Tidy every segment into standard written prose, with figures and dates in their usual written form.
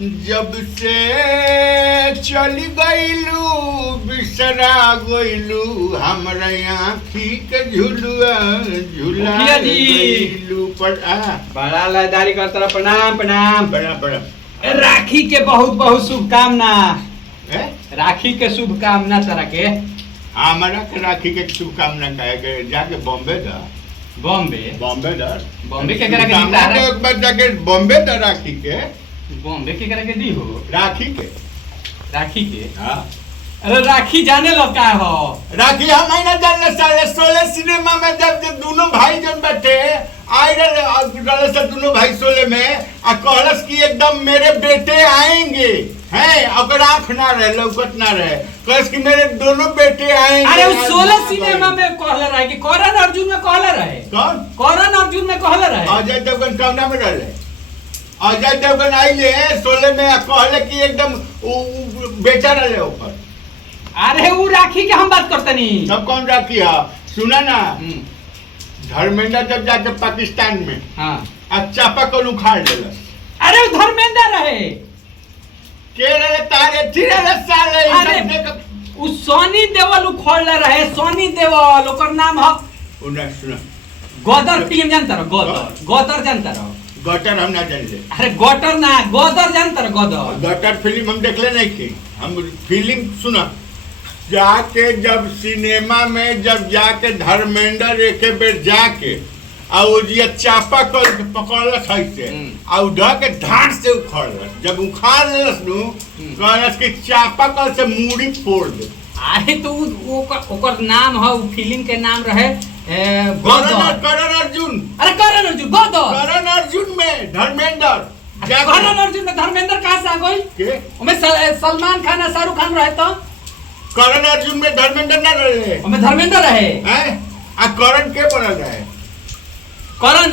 जब से चली गईलू बिसरा गईलू हमरा आँखी के झुलुआ झुला मुखिया जी। गईलू पर बड़ा लयदारी करता प्रणाम प्रणाम। बड़ा बड़ा राखी के बहुत बहुत शुभकामना। है राखी के शुभकामना तरह के। हमारा के राखी के शुभकामना कहे के जाके बॉम्बे दा बॉम्बे बॉम्बे दा बॉम्बे के करा के शुभकामना दीता तो एक बार जाके बॉम्बे दा राखी के बॉम्बे के करा के दी हो राखी के राखी के। हाँ अरे राखी जाने लो का हो राखी हम ना जानले साले 16 सिनेमा में जब दोनों भाई जन बैठे आए रहे से दोनों भाई 16 में आ कहलस कि एकदम मेरे बेटे आएंगे हैं अगर आंख ना रहे लौकत ना रहे कहलस कि मेरे दोनों बेटे आएंगे। अरे वो 16 सिनेमा में कहले रहे कि करण अर्जुन में कहले रहे। कौन करण अर्जुन में कहले रहे। अजय देवगन कौना में रहले अजय देवगन आइले 16 में कहले कि एकदम बेटा रहे ऊपर। अरे वो राखी के हम बात करते नहीं। सब कौन राखी है सुना ना धर्मेंद्र जब जाके पाकिस्तान में हाँ चापा को उखाड़ लेलस। अरे वो धर्मेंद्र रहे के रहे तारे थिरे साले अरे उ सोनी देवल उखोड़ले रहे। सोनी देवल ओकर नाम ह उना सुना गदर फिल्म जानता रहो गदर गदर जानता रहो। गटर हम ना जानले। अरे गटर ना गदर जानता रहो गदर। गटर फिल्म हम देखले नहीं की हम फिल्म सुना जाके जब सिनेमा में जब जाके धर्मेंद्र एक बेर जाके और चापा कल के पकड़लस ऐसे और उधर के धार से उखाड़लस जब उखाड़ लेलस नु कहलस कि चापा कल से मूड़ी फोड़ दे। अरे तो ओकर नाम है उ फिल्म के नाम रहे करण अर्जुन। अरे करण अर्जुन गदर करण अर्जुन में धर्मेंद्र करण अर्जुन में धर्मेंद्र कहाँ से आ गई के उमे सलमान खान और शाहरुख खान रहे तो करण अर्जुन में धर्मेंद्र ना रहे उमे धर्मेंद्र रहे हैं आ करण के बनल रहे करण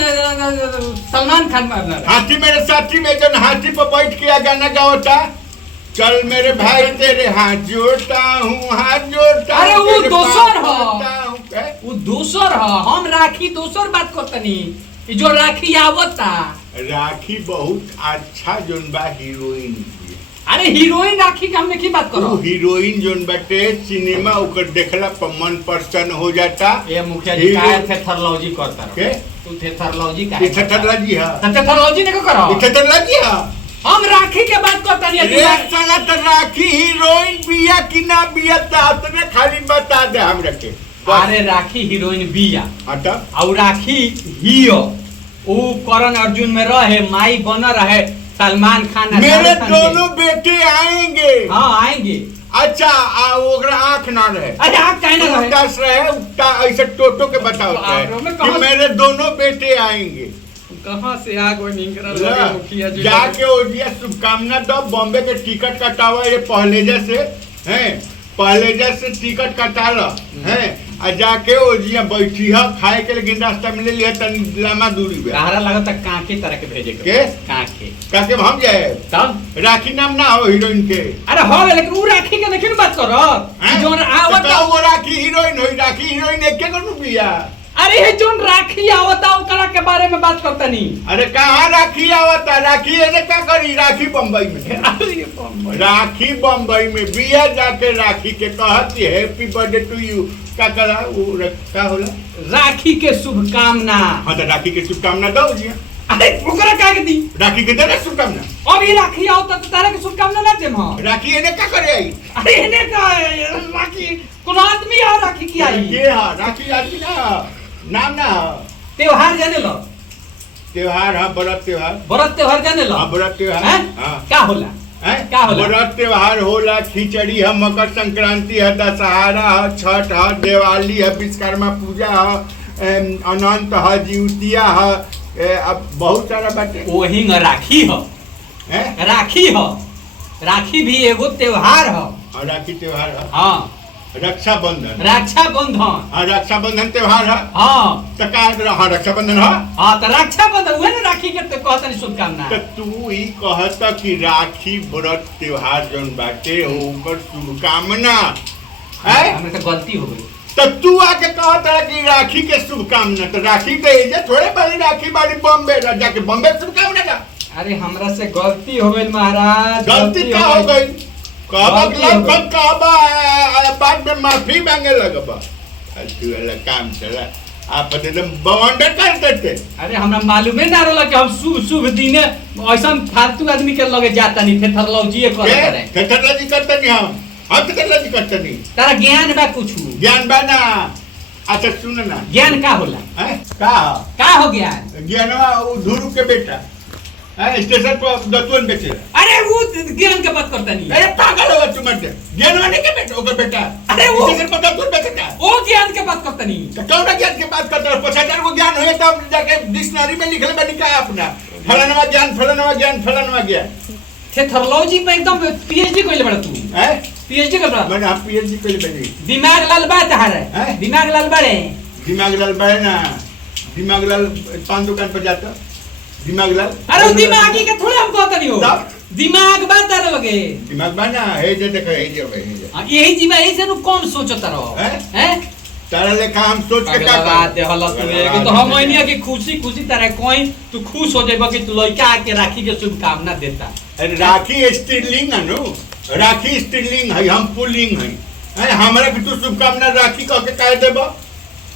सलमान खान में हाथी मेरे साथी में जन हाथी पर बैठ के गाना गाता चल मेरे भाई तेरे हाथ जोड़ता हूँ हाथ जोड़ता। अरे वो दोसर है वो दोसर है हम राखी दोसर बात करतनी जो राखी आवता राखी बहुत अच्छा जोन बा हीरोइन। अरे हीरोइन राखी के हमने की बात करो हीरोइन जोन बाटे सिनेमा ओकर देखला पर मन प्रसन्न हो जाता। ये मुखिया जी काहे थेथरलॉजी करता के तू थेथरलॉजी काहे थेथरलॉजी है थेथरलॉजी ने को करो थेथरलॉजी है हम राखी के बात करता नहीं रे साला त राखी हीरोइन बिया कि ना बिया तातने खाली बता दे हमरा के। अरे राखी हीरोइन बिया हटा और राखी हियो वो करण अर्जुन में रहे माई बना रहे सलमान खान मेरे दोनों बेटे आएंगे। हाँ आएंगे। अच्छा ओकरा आंख ना रहे अरे आंख काहे ना रहे दस रहे उल्टा ऐसे टोटो के बताओ कि मेरे दोनों बेटे आएंगे। कहाँ से आ गए निकल मुखिया जी जाके ओजिया शुभकामना दो बॉम्बे के टिकट कटावा ये पहलेजा से हैं पहलेजा से टिकट कटा लो हैं आ जाके ओजिया बैठी है खाए के लेकिन रास्ता में ले लिया तनी लम्बा दूरी पे कहारा लगता कांके तरह के भेजे के कांके काके हम जाए तब राखी नाम ना हो हीरोइन के। अरे हो लेकिन वो राखी के देखिए बात करो जोन आवता वो राखी हीरोइन होई राखी हीरोइन एक के कनु बिया। अरे ये जोन राखी आवता ओकरा के बारे में बात करता नहीं। अरे कहाँ राखी आवता राखी एने का करी राखी बम्बई में राखी बम्बई में बिया जाके राखी के कहती हैप्पी बर्थडे टू यू का करा वो का होला राखी के शुभकामना। हाँ तो राखी के शुभकामना दो जी। अरे ओकरा का के दी राखी के दे शुभकामना अभी राखी आवता तो तारे के शुभकामना ना देम हम। राखी एने का करे आई अरे एने का राखी कौन आदमी आ राखी की आई के हां राखी आदमी ना नाम ना त्योहार जाने लो त्योहार हाँ व्रत त्योहार जाने लो हाँ व्रत त्योहार हाँ क्या होला क्या होला व्रत त्योहार होला खिचड़ी है मकर संक्रांति है दशहरा है छठ है दिवाली है विश्वकर्मा पूजा है अनंत है जिउतिया है अब बहुत सारा बात वही राखी है राखी है राखी भी एगो त्योहार है राखी त्योहार है हाँ रक्षाबंधन हाँ रक्षाबंधन त्योहार है हाँ तो का रक्षाबंधन है हाँ तो रक्षाबंधन वही ना राखी के कहता शुभकामना तो तू ही कहता कि राखी व्रत त्योहार जोन बाटे ओकर शुभकामना है हमें तो गलती हो गई तो तू आके कहता कि राखी के शुभकामना तो राखी तो एजे थोड़े बड़ी राखी बाड़ी बॉम्बे जाके बॉम्बे शुभकामना का अरे हमरा से गलती हो गई महाराज, गलती का हो गई? कहबक लगभग कहबा बाद में माफी मांगे लगबा। फालतू वाला काम चला आप एकदम बवंडर कर देते। अरे हमरा मालूमे ना रहला कि हम शुभ शुभ दिने ऐसा फालतू आदमी के लगे जाता नहीं, थेथरलॉजी करे। थेथरलॉजी करते नहीं हम थेथरलॉजी करते नहीं। तारा ज्ञान बा कुछ? ज्ञान बा ना। अच्छा सुन ना, ज्ञान का होला? हैं का हो ज्ञान? ज्ञानवा वो धुरु के बेटा स्टेशन पर दतवन बेचे। अरे वो ज्ञान के बात करता नहीं। अरे पागल हो तुम मत। ज्ञानवा नहीं के बेटा ओकर बेटा। अरे वो स्टेशन पर दतवन बेचता। वो ज्ञान के बात करता नहीं। तो कौन ज्ञान के बात करता है? 50,000 को ज्ञान होए तब जाके डिक्शनरी में लिखले बनी का अपना फलाना ज्ञान फलाना ज्ञान फलाना ज्ञान। थेथरलॉजी में एकदम पीएचडी कइले बड़ा तू? हैं पीएचडी कर बड़ा? मैंने आप पीएचडी कइले बनी। दिमाग लाल बा तहारे? दिमाग लाल बड़े? दिमाग लाल बा ना। दिमाग लाल पान दुकान पर जाता दिमाग लाल। अरे वो दिमागी के थोड़ा हम कहता नहीं हो। दिमाग बा तारे लगे। दिमाग बा ना हे जे देख हे जे यही जीवा ऐसे नु कौन सोचता रहो हैं? तारा लेखा हम सोच के का बात है हला तू कि तो हम ओनिया की खुशी खुशी तारे कोई तू खुश हो जाबा कि तू लइका आके राखी के शुभकामना देता। अरे राखी स्त्रीलिंग है नो। राखी स्त्रीलिंग है, हम पुल्लिंग है। हमरा भी तू शुभकामना राखी कह के कह देबो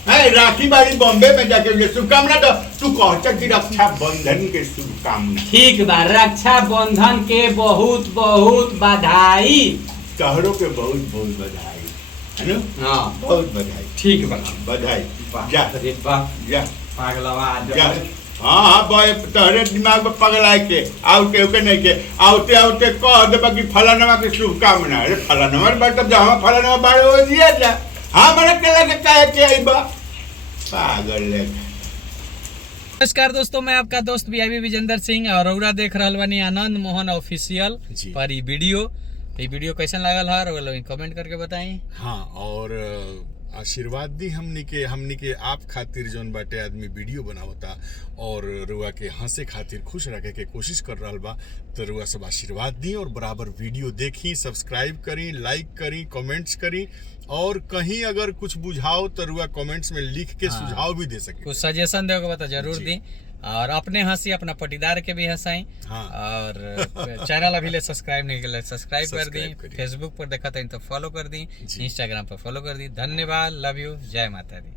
है? राखी बाड़ी बॉम्बे में जाके शुभकामना तो तू कहता कि रक्षा बंधन के शुभकामना। ठीक बा, रक्षा बंधन के बहुत बहुत बधाई। तहरो के बहुत बहुत बधाई है ना। हां बहुत बधाई। ठीक बा, बधाई। जा अरे वाह जा पागलवा जा। हाँ बॉय तहरे दिमाग में पगलाए के आउटे के नहीं के आउटे आउटे कह देबा कि फलाना के शुभकामना। अरे फलाना बात जहाँ फलाना बाड़े हो दिया जा। हमरा के लगे काहे के आइबा पागल ले। नमस्कार दोस्तों, मैं आपका दोस्त वीआईपी विजेंद्र सिंह और रउरा देख रहल बानी आनंद मोहन ऑफिशियल पर ई वीडियो कैसन लागल है रउरा लोग कमेंट करके बताएं। हाँ और आशीर्वाद दी हमनी के आप खातिर जोन बाटे आदमी वीडियो बनावता और रुआ के हंसे खातिर खुश रखे के कोशिश कर रहल बा। तो रुआ सब आशीर्वाद दी और बराबर वीडियो देखी, सब्सक्राइब करी, लाइक करी, कमेंट्स करी और कहीं अगर कुछ बुझाओ तो रुआ कमेंट्स में लिख के सुझाव भी दे सके। कुछ सजेशन देगा बता जरूर दी और अपने हंसी अपना पटीदार के भी हंसाई। हाँ। और चैनल अभी ले सब्सक्राइब नहीं कर सब्सक्राइब कर दी। फेसबुक पर देखा था तो फॉलो कर दी, इंस्टाग्राम पर फॉलो कर दी। धन्यवाद, लव यू, जय माता दी।